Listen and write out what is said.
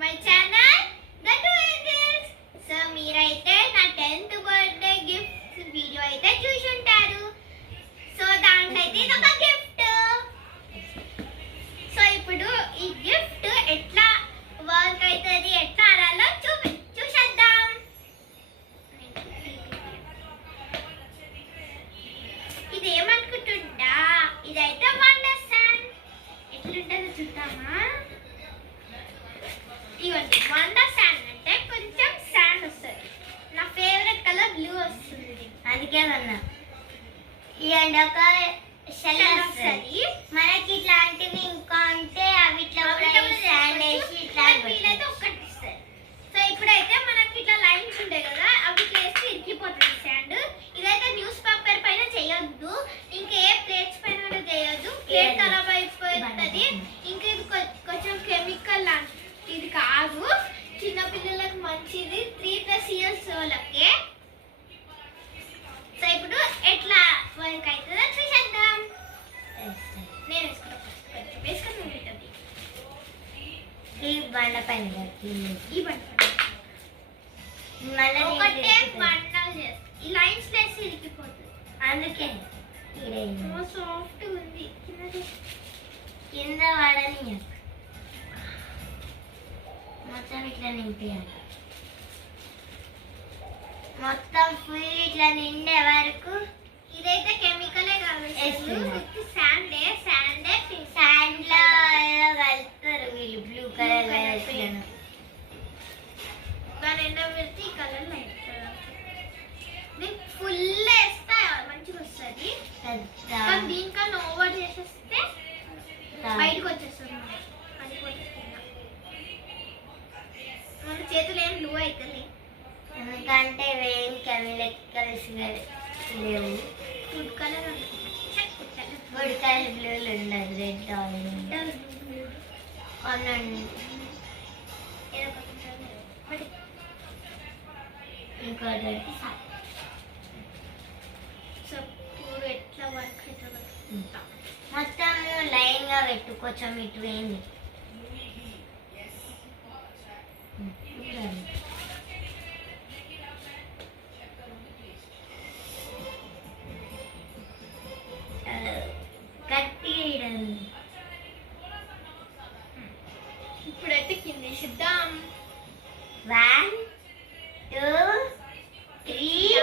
My channel the two angels. So మీరైతే నా 10th birthday gift video అయితే చూసి ఉంటారు. సో దాంట్లో అయితే ఇది ఒక గిఫ్ట్. సో ఇప్పుడు ఈ గిఫ్ట్ ఎట్లా వర్క్ అవుతుంది, ఎట్లా ఆడాలో చూసేద్దాం. ఇది ఏమనుకుంటుందా, ఇదైతే వండర్ స్టాండ్. ఎట్లుంటుందో చూద్దామా. ఇవ్వండి, వండర్ శాండ్ అంటే కొంచెం శాండ్ వస్తుంది. నా ఫేవరెట్ కలర్ బ్లూ వస్తుంది, అందుకే అన్నా ఇవ్వండి. ఒక షెల్ వస్తుంది మనకి. ఇట్లాంటివి ఇంకా ఉంటే అవి ఇట్లా శాండ్ వేసి ఇట్లా వీలైతే ఒక్కటి ఇస్తుంది. సో ఇప్పుడైతే మనకి ఇట్లా లైన్స్ ఉంటాయి కదా, అవి వేసి ఇరికిపోతుంది శాండ్. ఇదైతే న్యూస్ పేపర్ పైన చేయొద్దు, ఇంకే ప్లేట్స్ పైన కూడా చేయొద్దు. ప్లేట్ ఖరాబ్ అయిపోతుంది. ఇంకా ఇది కొంచెం కెమికల్ లాంటి, ఇది కాదు చిన్నపిల్లలకు మంచిది, 3+ years వాళ్ళకి. సో ఇప్పుడు ఎట్లా వర్క్ అవుతుందో చూసేద్దాం. నేను వేసుకుని ఉంటుంది ఈ బండ పైన ఈ బండ ఒకటే బండలు చేస్తాం. ఈ లైన్స్ వేసి ఇరికిపోతుంది, అందుకే సాఫ్ట్ ఉంది. కింద వాడని మొత్తం ఇట్లా నింపేయాలి. మొత్తం ఫుల్ ఇట్లా నిండే వరకు. ఇదైతే కెమికలే కాబట్టి శాండే శాండ్ లో ఏదో కలుపుతారు వీళ్ళు, బ్లూ కలర్ దాని ఎండ పెడితే ఈ కలర్ లైట్ ఫుల్ వేస్తే మంచిగా వస్తుంది. దీనికన్నా ఓవర్ చేసేస్తే బయటకు వచ్చేస్తుంది. మన చేతులు ఏం బ్లూ అవుతుంది, ఎందుకంటే ఏం కెమికల్స్ లేవు. ఫుడ్ కలర్ ఫుడ్ కలర్ బ్లూలు ఉండదు, రెడ్ ఆయిల్ ఇంకోటి. సో ఎట్లా వర్క్ అవుతుందో మొత్తం లైన్ గా పెట్టు, కొంచెం ఇటు వేయండి. ఇప్పుడైతే కింద వేసిద్దాం. 1 2 3